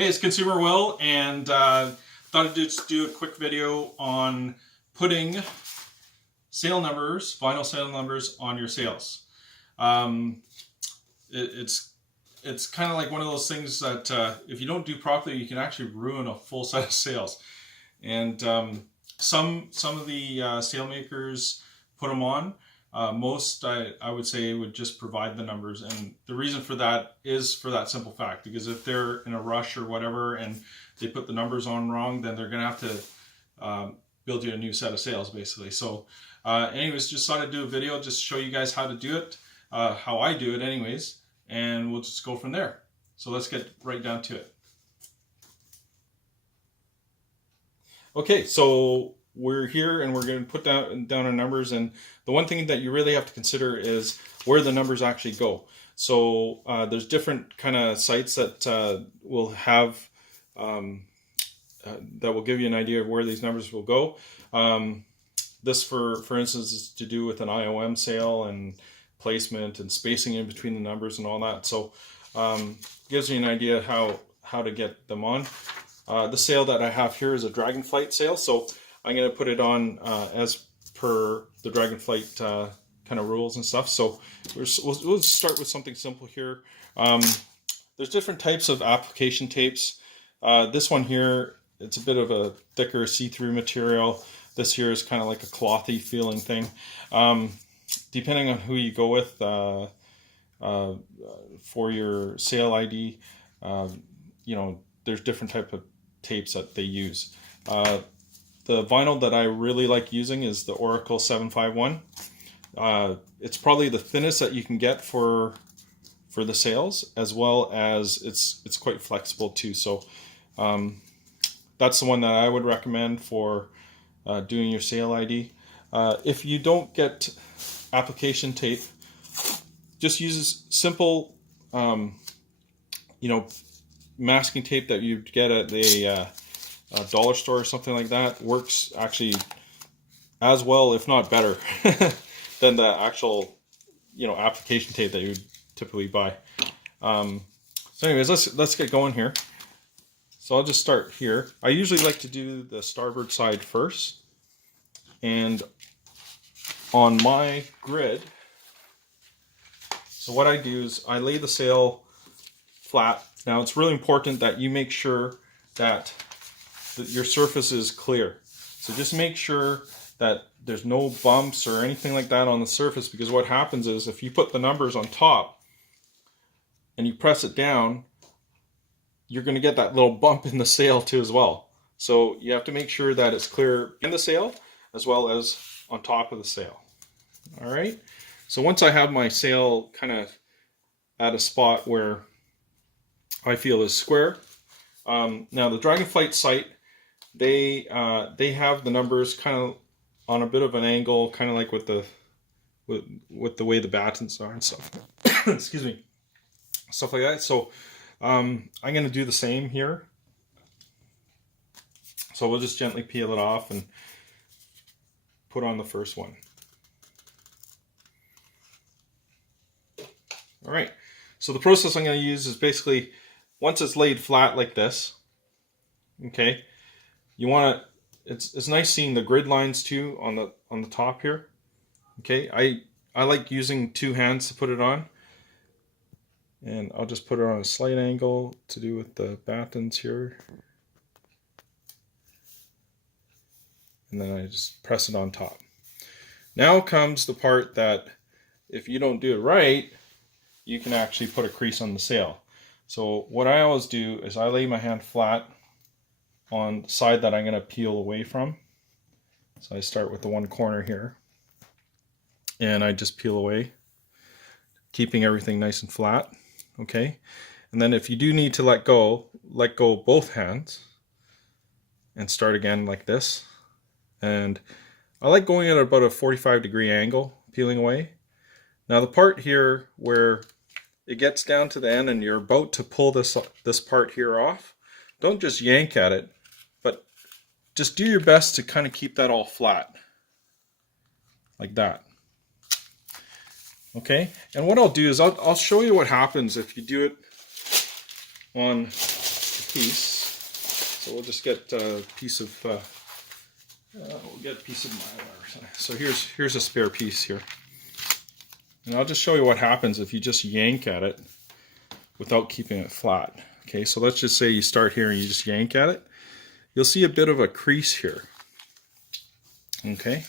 Hey, it's Consumer Will, and thought I'd just do a quick video on putting sale numbers, final sale numbers on your sales. It's kind of like one of those things that if you don't do properly, you can actually ruin a full set of sales. And some of the sale makers put them on. Most, I would say, would just provide the numbers, and the reason for that is for that simple fact, because if they're in a rush or whatever and they put the numbers on wrong, then they're gonna have to build you a new set of sales, basically. So anyways, just thought I'd do a video just to show you guys how to do it, how I do it anyways, and we'll just go from there. So let's get right down to it. Okay, so we're here and we're going to put down our numbers, and the one thing that you really have to consider is where the numbers actually go. So there's different kind of sites that will have that will give you an idea of where these numbers will go. This for instance is to do with an IOM sale and placement and spacing in between the numbers and all that. So gives you an idea how to get them on. The sale that I have here is a Dragonflight sale, so I'm going to put it on as per the Dragonflight kind of rules and stuff. So we'll start with something simple here. There's different types of application tapes. This one here, it's a bit of a thicker see-through material. This here is kind of like a clothy feeling thing. Depending on who you go with for your sale ID, you know, there's different type of tapes that they use. The vinyl that I really like using is the Oracal 751. It's probably the thinnest that you can get for the sales, as well as it's quite flexible too. So that's the one that I would recommend for doing your sale ID. If you don't get application tape, just use simple, you know, masking tape that you get at a dollar store or something like that. Works actually as well, if not better, than the actual, you know, application tape that you would typically buy. So anyways, let's get going here. So I'll just start here. I usually like to do the starboard side first, and on my grid, so what I do is I lay the sail flat. Now it's really important that you make sure that your surface is clear. So just make sure that there's no bumps or anything like that on the surface, because what happens is if you put the numbers on top and you press it down, you're going to get that little bump in the sail too as well. So you have to make sure that it's clear in the sail as well as on top of the sail. All right. So once I have my sail kind of at a spot where I feel is square, now the Dragonflight site, they have the numbers kind of on a bit of an angle, kind of like with the way the battens are and stuff. Excuse me, stuff like that. So I'm going to do the same here. So we'll just gently peel it off and put on the first one. All right. So the process I'm going to use is basically, once it's laid flat like this, okay, you want to, it's nice seeing the grid lines too on the top here. Okay, I like using two hands to put it on, and I'll just put it on a slight angle to do with the battens here, and then I just press it on top. Now comes the part that if you don't do it right, you can actually put a crease on the sail. So what I always do is I lay my hand flat on the side that I'm going to peel away from. So I start with the one corner here, and I just peel away, keeping everything nice and flat. Okay, and then if you do need to let go both hands and start again like this. And I like going at about a 45-degree angle, peeling away. Now the part here where it gets down to the end and you're about to pull this part here off, don't just yank at it, but just do your best to kind of keep that all flat, like that. Okay, and what I'll do is I'll show you what happens if you do it on piece. So we'll just get a piece of mylar. So here's a spare piece here, and I'll just show you what happens if you just yank at it without keeping it flat. Okay, so let's just say you start here and you just yank at it. You'll see a bit of a crease here. Okay,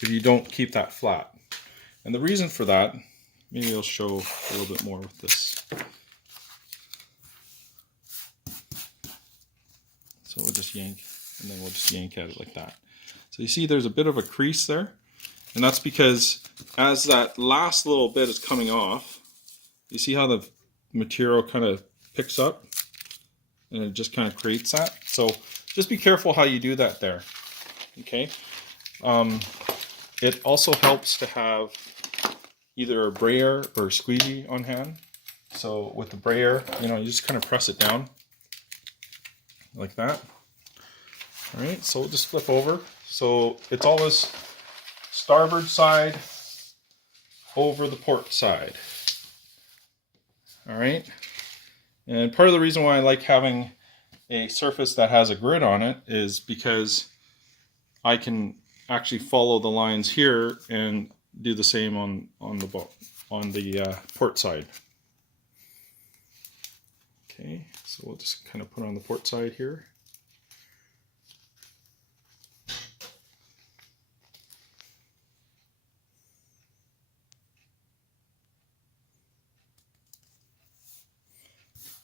if you don't keep that flat. And the reason for that, maybe I'll show a little bit more with this. So we'll just yank, and then we'll just yank at it like that. So you see there's a bit of a crease there, and that's because as that last little bit is coming off, you see how the material kind of picks up, and it just kind of creates that. So just be careful how you do that there. Okay. It also helps to have either a brayer or a squeegee on hand. So with the brayer, you just kind of press it down like that. All right, so we'll just flip over. So it's always starboard side over the port side. All right, and part of the reason why I like having a surface that has a grid on it is because I can actually follow the lines here and do the same on the port side. Okay, so we'll just kind of put on the port side here.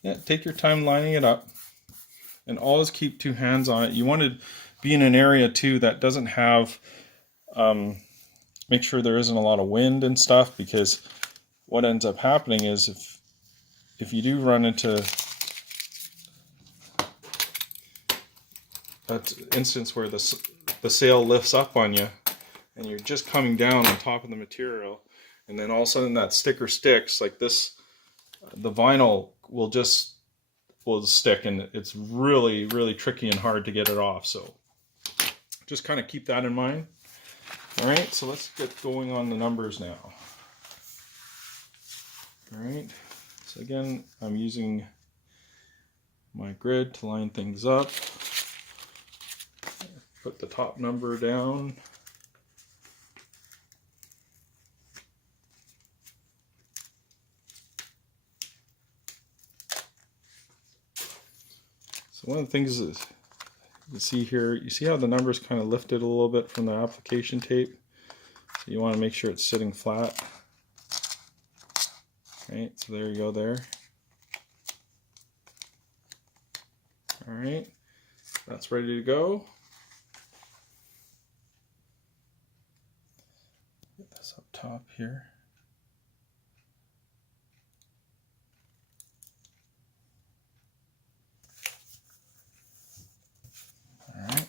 Yeah, take your time lining it up, and always keep two hands on it. You want to be in an area too that doesn't have, make sure there isn't a lot of wind and stuff, because what ends up happening is if you do run into that instance where the sail lifts up on you and you're just coming down on top of the material, and then all of a sudden that sticker sticks like this, the vinyl will stick, and it's really, really tricky and hard to get it off. So just kind of keep that in mind. All right, so let's get going on the numbers now. All right, so again, I'm using my grid to line things up. Put the top number down. So one of the things is, you see here, you see how the numbers kind of lifted a little bit from the application tape? So you want to make sure it's sitting flat. Right, so there you go there. All right, that's ready to go. Get this up top here. Alright.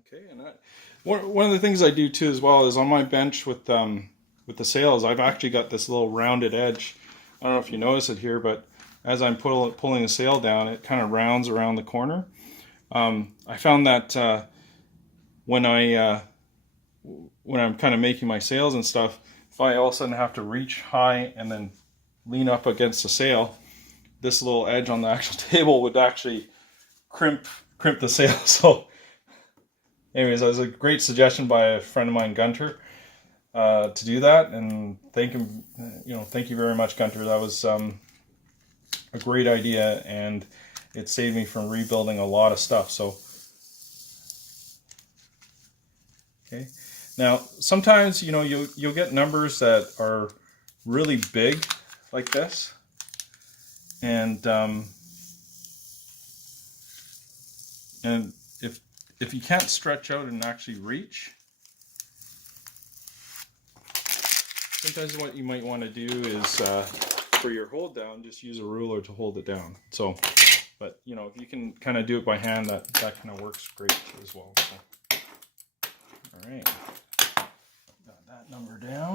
Okay, and one of the things I do too as well is on my bench with the sails, I've actually got this little rounded edge. I don't know if you notice it here, but as I'm pulling the sail down, it kind of rounds around the corner. I found that when I'm kind of making my sails and stuff, if I all of a sudden have to reach high and then lean up against the sail, this little edge on the actual table would actually crimp the sail. So anyways, that was a great suggestion by a friend of mine, Gunter, to do that, and thank him, thank you very much, Gunter. That was a great idea, and it saved me from rebuilding a lot of stuff. So okay, now sometimes you'll get numbers that are really big like this, and if you can't stretch out and actually reach, sometimes what you might want to do is for your hold down, just use a ruler to hold it down. So, but if you can kind of do it by hand, that kind of works great as well. So, all right, got that number down.